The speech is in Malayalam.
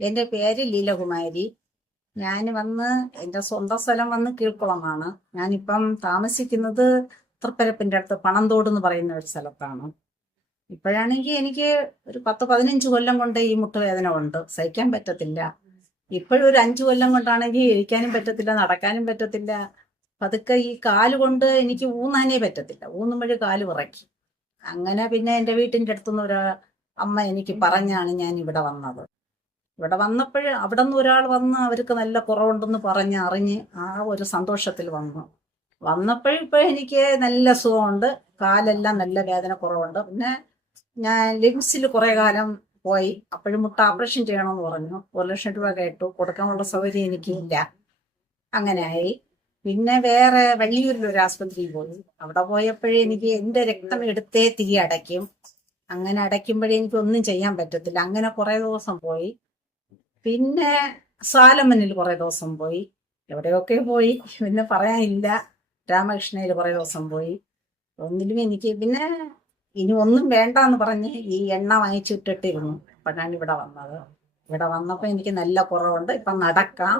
എൻ്റെ പേര് ലീലകുമാരി. ഞാൻ വന്ന് എൻ്റെ സ്വന്തം സ്ഥലം വന്ന് കീഴ്ക്കുളമാണ്. ഞാനിപ്പം താമസിക്കുന്നത് തൃപ്പരപ്പിൻ്റെ അടുത്ത് പണന്തോട് എന്ന് പറയുന്ന ഒരു സ്ഥലത്താണ്. ഇപ്പോഴാണെങ്കിൽ എനിക്ക് ഒരു 10-15 കൊല്ലം കൊണ്ട് ഈ മുട്ടുവേദന ഉണ്ട്, സഹിക്കാൻ പറ്റത്തില്ല. ഇപ്പോഴും ഒരു 5 കൊല്ലം കൊണ്ടാണെങ്കിൽ ഇരിക്കാനും പറ്റത്തില്ല, നടക്കാനും പറ്റത്തില്ല. പതുക്കെ ഈ കാല് കൊണ്ട് എനിക്ക് ഊന്നാനേ പറ്റത്തില്ല, ഊന്നുമ്പോഴേ കാല് വിറയ്ക്കും. അങ്ങനെ പിന്നെ എൻ്റെ വീട്ടിൻ്റെ അടുത്തുനിന്ന് ഒരു അമ്മ എനിക്ക് പറഞ്ഞാണ് ഞാൻ ഇവിടെ വന്നത്. ഇവിടെ വന്നപ്പോൾ അവിടെ നിന്ന് ഒരാൾ വന്ന് അവർക്ക് നല്ല കുറവുണ്ടെന്ന് പറഞ്ഞ് അറിഞ്ഞ് ആ ഒരു സന്തോഷത്തിൽ വന്നപ്പോൾ എനിക്ക് നല്ല സുഖമുണ്ട്. കാലെല്ലാം നല്ല വേദന കുറവുണ്ട്. പിന്നെ ഞാൻ ലിംസിൽ കുറേ കാലം പോയി. അപ്പോഴും മുട്ട ഓപ്പറേഷൻ ചെയ്യണമെന്ന് പറഞ്ഞു. 1 ലക്ഷം രൂപ കേട്ടു, കൊടുക്കാനുള്ള സൗകര്യം എനിക്കില്ല. അങ്ങനെയായി. പിന്നെ വേറെ വെള്ളിയൂരിൽ ഒരു ആസ്പത്രിയിൽ പോയി. അവിടെ പോയപ്പോഴേ എനിക്ക് എൻ്റെ രക്തം എടുത്തേ തിരി അടയ്ക്കും. അങ്ങനെ അടയ്ക്കുമ്പോഴേ എനിക്ക് ഒന്നും ചെയ്യാൻ പറ്റത്തില്ല. അങ്ങനെ കുറേ ദിവസം പോയി. പിന്നെ സാലമനിൽ കുറേ ദിവസം പോയി. എവിടെയൊക്കെ പോയി, പിന്നെ പറയാനില്ല. രാമകൃഷ്ണയിൽ കുറേ ദിവസം പോയി. ഒന്നിലും എനിക്ക് പിന്നെ ഇനി ഒന്നും വേണ്ട എന്ന് പറഞ്ഞ് ഈ എണ്ണ വാങ്ങിച്ചിട്ടിട്ടിരുന്നു. അപ്പോഴാണ് ഇവിടെ വന്നത്. ഇവിടെ വന്നപ്പോൾ എനിക്ക് നല്ല കുറവുണ്ട്. ഇപ്പം നടക്കാം.